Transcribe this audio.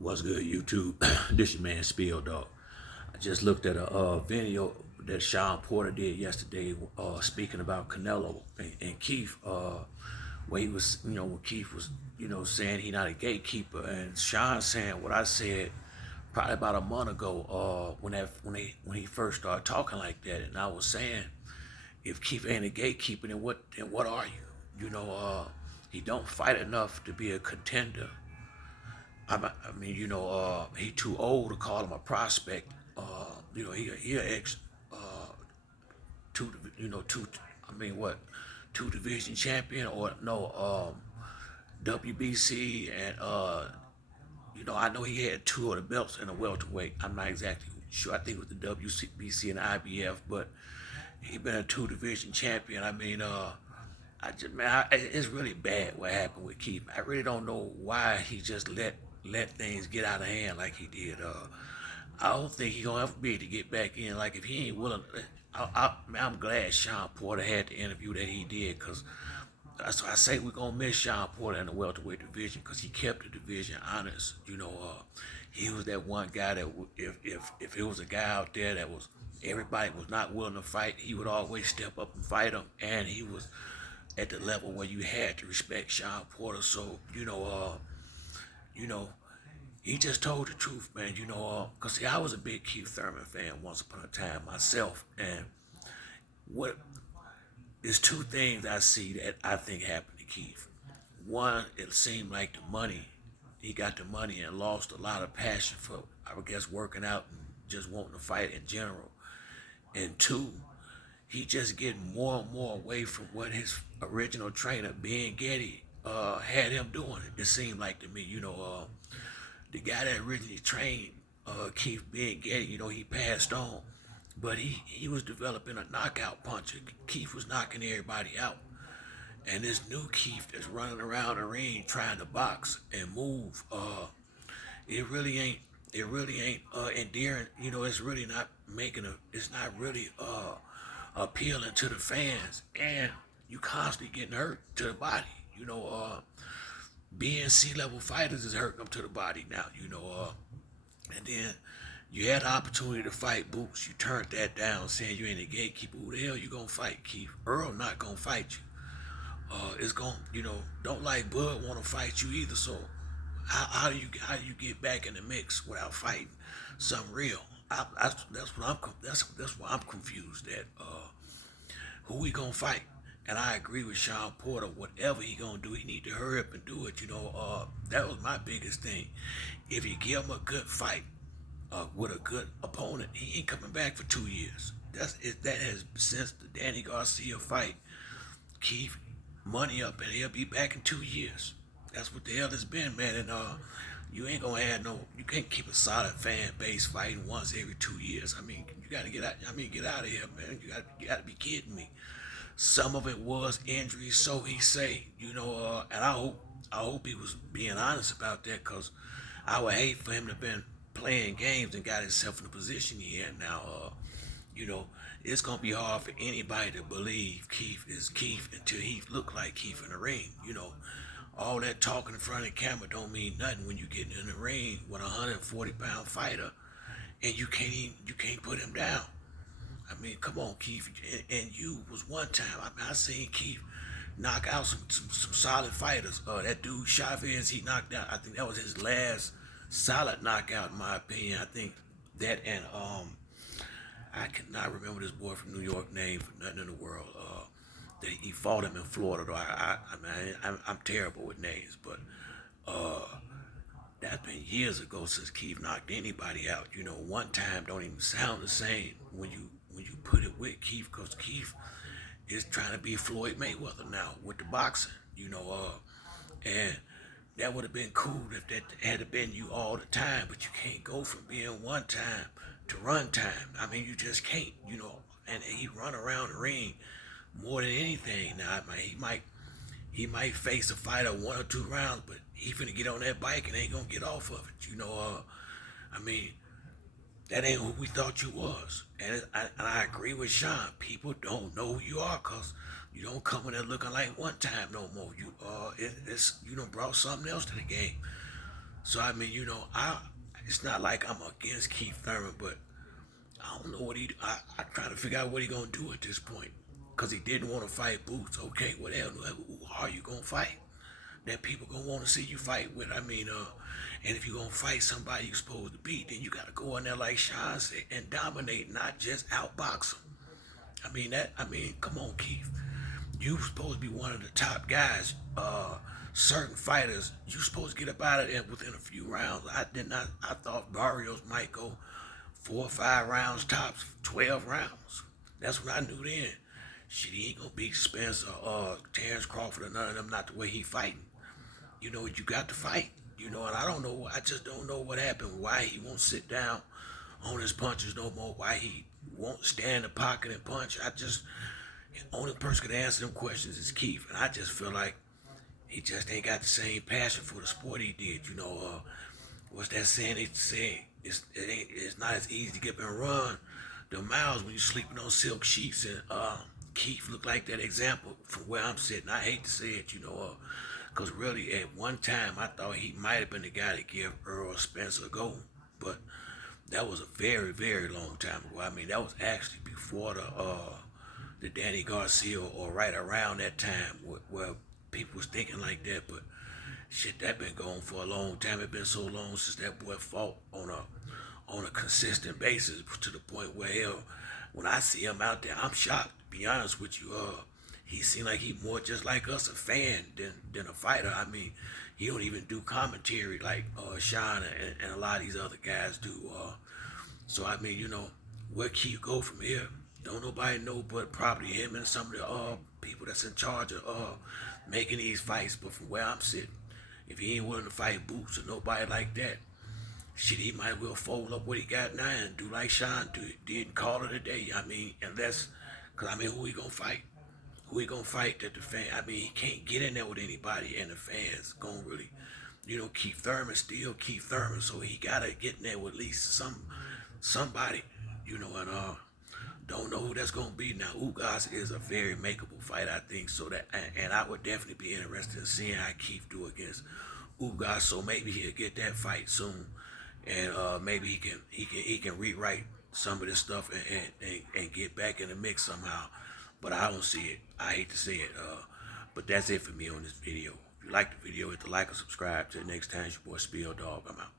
What's good, YouTube? This your man Spill Dog. I just looked at a video that Shawn Porter did yesterday, speaking about Canelo and Keith, where he was, when Keith was, saying he not a gatekeeper, and Shawn saying what I said probably about a month ago, when he first started talking like that, and I was saying, if Keith ain't a gatekeeper, then what are you? He don't fight enough to be a contender. He too old to call him a prospect. He an ex two, two. I mean, what, two division champion or no, WBC and I know he had two of the belts in a welterweight. I'm not exactly sure. I think it was the WBC and IBF, but he been a two division champion. It's really bad what happened with Keith. I really don't know why he just let things get out of hand like he did. I don't think he gonna ever be able to get back in. Like if he ain't willing, I'm glad Shawn Porter had the interview that he did, cause that's why I say we're gonna miss Shawn Porter in the welterweight division, cause he kept the division honest. He was that one guy that if it was a guy out there that was everybody was not willing to fight, he would always step up and fight him, and he was at the level where you had to respect Shawn Porter. So you know, he just told the truth, man. Cause see, I was a big Keith Thurman fan once upon a time myself, and what is two things I see that I think happened to Keith. One, it seemed like the money, he got the money and lost a lot of passion for, I guess, working out and just wanting to fight in general. And two, he just getting more and more away from what his original trainer, Ben Getty, had him doing. It seemed like to me, the guy that originally trained Keith, Ben Getty, he passed on, but he was developing a knockout puncher. Keith was knocking everybody out, and this new Keith that's running around the ring trying to box and move, it really ain't. It really ain't endearing. It's really not making a. It's not really appealing to the fans, and you constantly getting hurt to the body. Being C-level fighters is hurting them to the body now. And then you had the opportunity to fight Boots. You turned that down, saying you ain't a gatekeeper. Who the hell you gonna fight, Keith? Earl not gonna fight you. It's gonna, don't like Bud want to fight you either. So how do you get back in the mix without fighting something real? That's why I'm confused at who we gonna fight. And I agree with Shawn Porter. Whatever he gonna do, he need to hurry up and do it. That was my biggest thing. If you give him a good fight with a good opponent, he ain't coming back for 2 years. That has since the Danny Garcia fight. Keith, money up, and he'll be back in 2 years. That's what the hell it's been, man. And you ain't gonna have you can't keep a solid fan base fighting once every 2 years. I mean, you gotta get out. Get out of here, man. You gotta be kidding me. Some of it was injuries, so he say. And I hope he was being honest about that, cause I would hate for him to have been playing games and got himself in the position he had now. It's gonna be hard for anybody to believe Keith is Keith until he look like Keith in the ring. All that talking in front of the camera don't mean nothing when you get in the ring with a 140-pound fighter, and you can't put him down. I mean, come on, Keith. And you was one time. I seen Keith knock out some solid fighters. That dude Chavez, he knocked out. I think that was his last solid knockout, in my opinion. I think that, and I cannot remember this boy from New York name for nothing in the world. He fought him in Florida, though. I'm terrible with names, but that's been years ago since Keith knocked anybody out. One time don't even sound the same when you put it with Keith, because Keith is trying to be Floyd Mayweather now with the boxing. And that would have been cool if that had been you all the time, but you can't go from being one time to run time. I mean, you just can't. And he run around the ring more than anything now. I mean, he might face a fighter 1 or 2 rounds, but he finna get on that bike and ain't gonna get off of it. I mean, that ain't who we thought you was. And I agree with Shawn. People don't know who you are, cause you don't come in there looking like one time no more. You done brought something else to the game. So I mean, it's not like I'm against Keith Thurman, but I don't know what I'm trying to figure out what he gonna do at this point, cause he didn't want to fight Boots. Okay, what else? Who are you gonna fight? That people gonna want to see you fight with. I mean, and if you gonna fight somebody you supposed to beat, then you gotta go in there like Shawn said and dominate, not just outbox them. Come on, Keith. You supposed to be one of the top guys. Certain fighters, you supposed to get up out of there within a few rounds. I did not. I thought Barrios might go 4 or 5 rounds tops, 12 rounds. That's what I knew then. Shit, he ain't gonna beat Spencer or Terrence Crawford or none of them. Not the way he fighting. You got to fight. And I don't know. I just don't know what happened. Why he won't sit down on his punches no more. Why he won't stand in the pocket and punch. The only person can answer them questions is Keith, and I just feel like he just ain't got the same passion for the sport he did. What's that saying? They say it's not as easy to get up and run the miles when you're sleeping on silk sheets. And Keith looked like that example from where I'm sitting. I hate to say it, because really at one time I thought he might have been the guy to give Earl Spencer a go, but that was a very, very long time ago. I mean, that was actually before the Danny Garcia or right around that time where people was thinking like that. But shit, that been going for a long time. It been so long since that boy fought on a consistent basis to the point where hell, when I see him out there, I'm shocked. To be honest with you, he seemed like he more just like us, a fan than a fighter. I mean, he don't even do commentary like Shawn and a lot of these other guys do. So I mean, where Keith go from here? Don't nobody know but probably him and some of the people that's in charge of making these fights. But from where I'm sitting, if he ain't willing to fight Boots or nobody like that, shit, he might well fold up what he got now and do like Shawn did and call it a day. I mean, who he gonna fight? Who he gonna fight that the fan? I mean, he can't get in there with anybody, and the fans gonna really, Keith Thurman still Keith Thurman, so he gotta get in there with at least somebody, and don't know who that's gonna be. Now, Ugas is a very makeable fight, I think, so that, and I would definitely be interested in seeing how Keith do against Ugas. So maybe he'll get that fight soon, and maybe he can rewrite some of this stuff and get back in the mix somehow. But I don't see it. I hate to say it. But that's it for me on this video. If you like the video, hit the like or subscribe. Till next time, it's your boy Spill Dog. I'm out.